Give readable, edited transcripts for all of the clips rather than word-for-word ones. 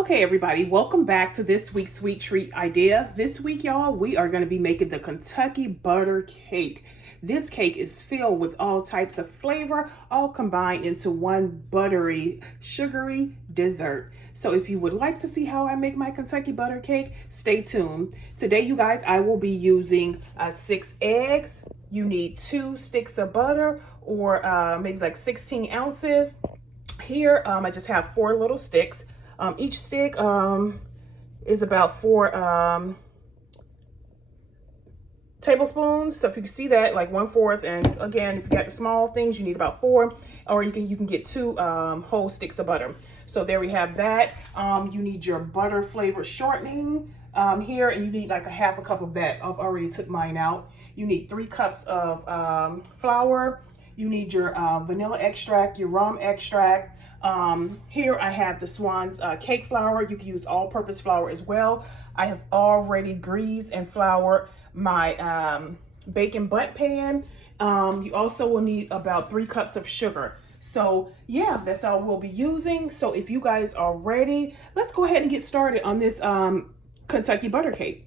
Okay, everybody, welcome back to this week's sweet treat idea. This week, y'all, we are going to be making the Kentucky butter cake. This cake is filled with all types of flavor, all combined into one buttery, sugary dessert. So if you would like to see how I make my Kentucky butter cake, stay tuned. Today, you guys, I will be using 6 eggs. You need 2 sticks of butter, or maybe like 16 ounces. Here, I just have 4 little sticks. Each stick is about 4 tablespoons. So if you can see that, like 1/4, and again, if you got the small things, you need about 4, or you can get 2 whole sticks of butter. So there we have that. You need your butter flavor shortening here, and you need like a 1/2 cup of that. I've already took mine out. You need 3 cups of flour. You need your vanilla extract, your rum extract. Here I have the Swan's cake flour. You can use all-purpose flour as well. I have already greased and floured my bacon butt pan. You also will need about 3 cups of sugar. So yeah, that's all we'll be using. So if you guys are ready, let's go ahead and get started on this Kentucky butter cake.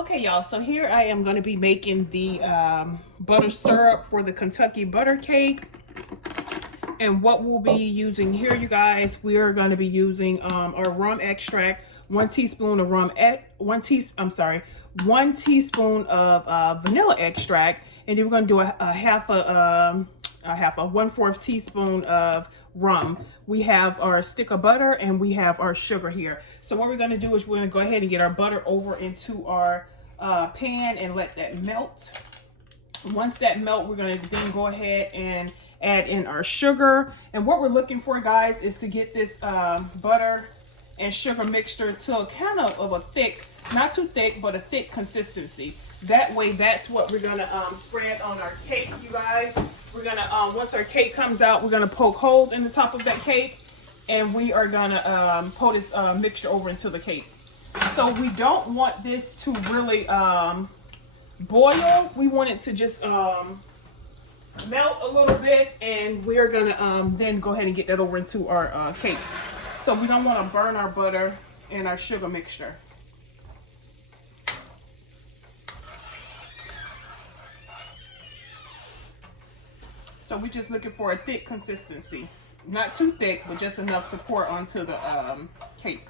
Okay, y'all, so here I am going to be making the butter syrup for the Kentucky butter cake. And what we'll be using here, you guys, we are going to be using our rum extract, 1 teaspoon of one teaspoon of vanilla extract, and then we're going to do a half a 1/4 teaspoon of rum. We have our stick of butter and we have our sugar here. So what we're going to do is we're going to go ahead and get our butter over into our pan and let that melt. Once that melt, we're going to then go ahead and add in our sugar. And what we're looking for, guys, is to get this butter and sugar mixture to kind of a thick, not too thick, but a thick consistency. That way, that's what we're gonna spread on our cake, you guys. We're gonna, once our cake comes out, we're gonna poke holes in the top of that cake, and we are gonna pour this mixture over into the cake. So we don't want this to really boil. We want it to just melt a little bit, and we're gonna then go ahead and get that over into our cake. So we don't want to burn our butter and our sugar mixture. So we're just looking for a thick consistency. Not too thick, but just enough to pour onto the cake.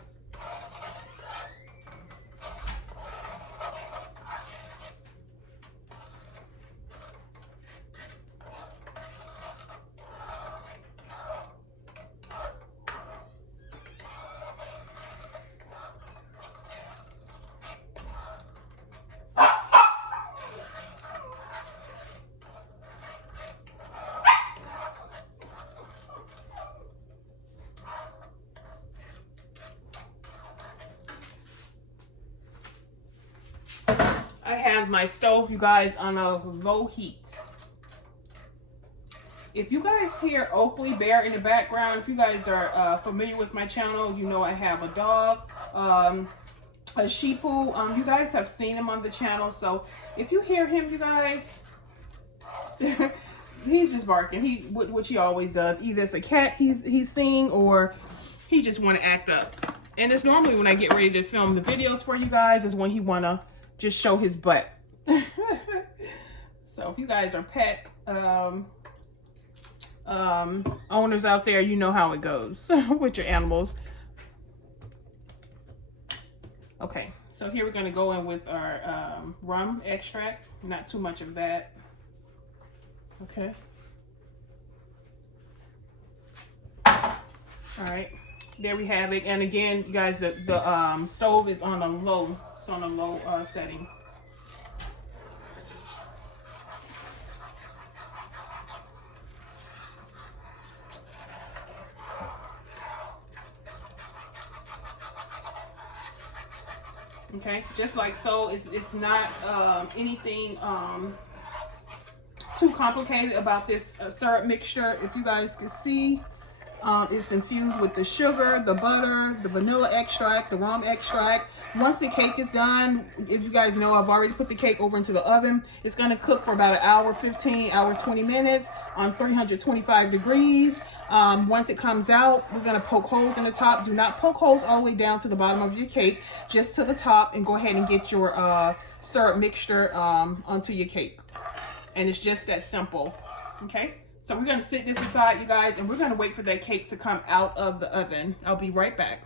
I have my stove, you guys, on a low heat. If you guys hear Oakley Bear in the background, if you guys are familiar with my channel, you know I have a dog, a sheepoo. You guys have seen him on the channel, so if you hear him, you guys, he's just barking. Which he always does. Either it's a cat he's seeing, or he just want to act up. And it's normally when I get ready to film the videos for you guys is when he want to just show his butt. So if you guys are pet owners out there, you know how it goes with your animals. Okay, so here we're going to go in with our rum extract. Not too much of that. Okay. All right, there we have it. And again, you guys, the stove is on a low. It's on a low setting. Okay, just like so. It's not anything too complicated about this syrup mixture. If you guys can see, it's infused with the sugar, the butter, the vanilla extract, the rum extract. Once the cake is done, if you guys know, I've already put the cake over into the oven. It's going to cook for about an hour 15, hour 20 minutes on 325 degrees. Once it comes out, we're going to poke holes in the top. Do not poke holes all the way down to the bottom of your cake, just to the top, and go ahead and get your syrup mixture onto your cake. And it's just that simple. Okay, so we're going to sit this aside, you guys, and we're going to wait for that cake to come out of the oven. I'll be right back.